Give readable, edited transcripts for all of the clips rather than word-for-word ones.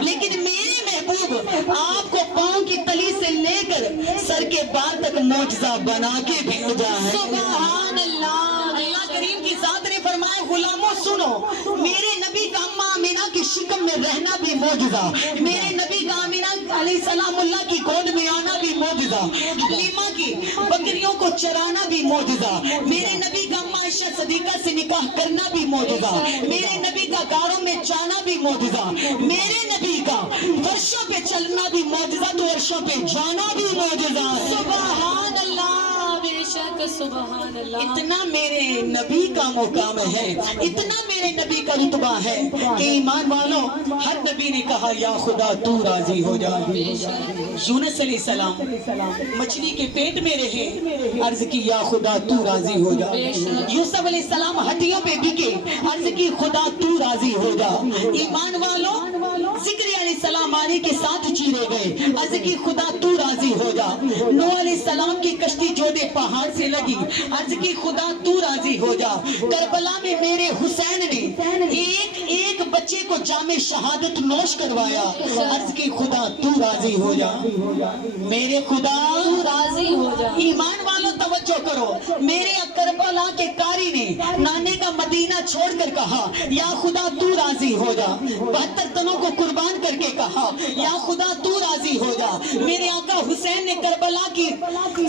لیکن میرے محبوب آپ کو پاؤں کی تلی سے لے کر سر کے بال تک معجزہ بنا کے بھیجا ہے۔ سبحان اللہ۔ اللہ کریم کی ذات نے فرمایا غلاموں سنو، میرے نبی کا اماں آمینہ کی شکم میں رہنا بھی معجزہ، میرے نبی کا آمینہ علیہ السلام اللہ کی گود میں آنا بھی معجزہ، حلیمہ کی بکریوں کو چرانا بھی معجزہ، میرے نبی کا اماں عائشہ صدیقہ سے نکاح کرنا بھی معجزہ، میرے نبی کا غاروں میں جانا بھی معجزہ، میرے نبی کا فرشوں پہ چلنا بھی معجزہ تو عرشوں پہ جانا بھی معجزہ ہے۔ سبحان اللہ، بے شک سبحان اللہ۔ اتنا میرے نبی کا مقام ہے، اتنا میرے نبی کا رتبہ ہے کہ ایمان والوں ہر نبی نے کہا یا خدا تو راضی ہو جا۔ یونس علیہ السلام مچھلی کے پیٹ میں رہے، عرض کی یا خدا تو راضی ہو جا۔ یوسف علیہ السلام ہٹیوں پہ بکے، عرض کی خدا تو راضی ہو جا۔ ایمان والوں ذکر علیہ السلام آنے کے ساتھ چیرے گئے، عرض کی خدا تو راضی ہو جا۔ نوح علیہ السلام کی کشتی جودے پہاڑ سے لگی، عرض کی خدا تو راضی ہو جا۔ کربلا میں میرے حسین نے ایک بچے کو جام شہادت نوش کروایا، عرض کی خدا تو راضی ہو جا۔ میرے خدا تو راضی ہو جا۔ ایمان والوں توجہ کرو، میرے کربلا کے قاری نے نانے کا مدینہ چھوڑ کر کہا یا خدا تو راضی ہو جا۔ 72 تنوں کو قربان کر کے کہا یا خدا تو راضی ہو جا۔ میرے آقا حسین نے کربلا کی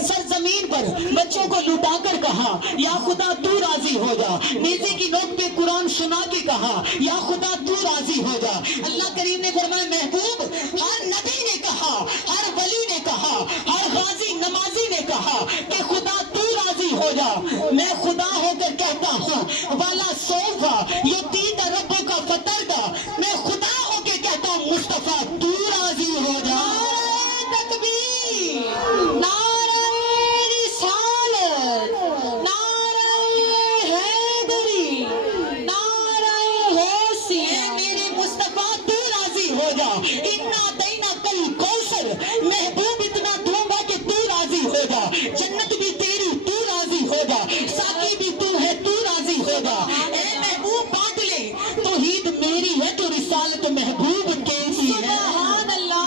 سرزمین پر بچوں کو لٹا کر کہا یا خدا تو راضی ہو جا۔ نیزے کی نوک پہ قرآن سنا کے کہا یا خدا تو راضی ہو جا۔ اللہ کریم نے فرمایا محبوب ہر نبی نے کہا، ہر ولی نے کہا، ہر غازی نمازی نے کہا کہ خدا تو راضی ہو جا۔ میں خدا ہو کر کہتا ہوں والا صوفہ یتیت ربوں کا فتردہ، میں خدا ہو کے کہتا ہوں مصطفیٰ تو راضی ہو جا۔ نعرہ تکبیر، نعرہ رسالت، نعرہ حیدری، نعرہ حیثیت۔ میرے مصطفیٰ تو راضی ہو جا۔ انا دینا کل کوثر، محبوب اتنا دوں گا کہ تو راضی ہو جا۔ جنت بھی تیری تو راضی ہو جا، ساقی بھی تو ہے تو راضی ہو جا۔ اے محبوب بانٹ لے، توحید میری ہے تو رسالت محبوب تیری ہے۔ سبحان اللہ۔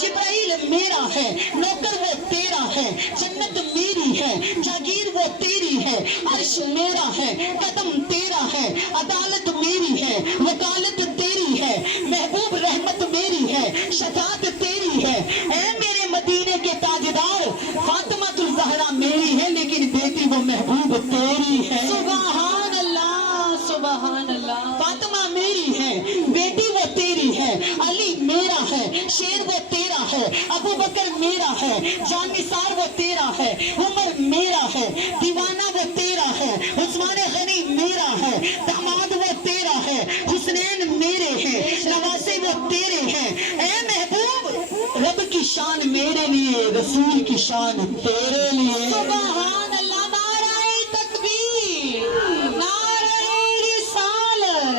جبرائیل میرا ہے، نوکر وہ تیرا ہے، جنت میری ہے، جاگیر وہ تیری ہے، عرش میرا ہے، قدم تیرا ہے، عدالت میری ہے، وکالت تیری ہے، محبوب رحمت میری ہے، شفاعت تیری ہے۔ اے میرے مدینے کے تاجدار، فاطمہ الزہرا میری ہے لیکن بیٹی وہ محبوب تیری ہے۔ سبحان اللہ، سبحان اللہ۔ فاطمہ میری ہے، بیٹی وہ تیری ہے، علی میرا ہے، شیر وہ تیرا ہے، ابو بکر میرا ہے، جان نثار وہ تیرا ہے، عمر میرا ہے، دیوانہ وہ تیرا ہے، عثمان غنی میرا ہے، داماد وہ تیرا ہے، حسنین میرے ہیں، نواسے وہ تیرے ہیں۔ اے محبوب رب کی شان میرے لیے، رسول کی شان تیرے لیے۔ سبحان اللہ۔ نعرہ تکبیر، نعرہ رسالت،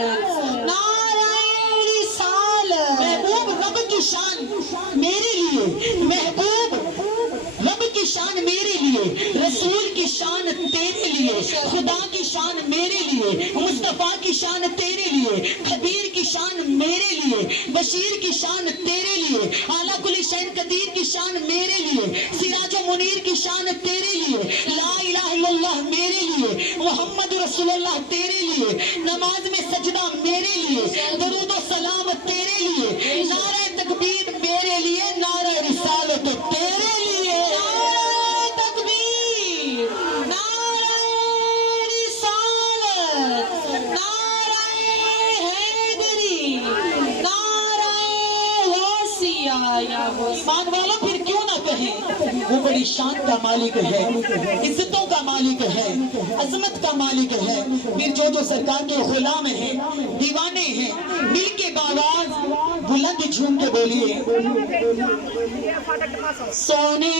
نعرہ رسالت۔ محبوب رب کی شان میرے لیے، محبوب رب کی شان میرے لیے، رسول کی شان تیرے لیے، خدا کی شان میرے لیے، مصطفیٰ کی شان تیرے لیے، خبیر کی شان میرے لیے، بشیر کی شان تیرے لیے، اعلیٰ کل شین قدیر کی شان میرے لیے، سراج و منیر کی شان تیرے لیے، لا الہ الا اللہ میرے لیے، محمد رسول اللہ تیرے لیے، نماز میں سجدہ میرے لیے، درود و سلام تیرے لیے، نعرہ تکبیر میرے لیے، نعرہ رسالت تیرے لیے۔ نعرہ تکبیر، نعرہ رسالت، نعرہ حیدری، نعرہ حیثیت۔ ایمان والوں پھر کیوں نہ کہیں وہ بڑی شان کا مالک ہے، عزتوں کا مالک ہے، عظمت کا مالک ہے۔ پھر جو سرکار کے غلام ہیں، دیوانے ہیں، مل کے باواز بلند جھوم کے بولیے سونے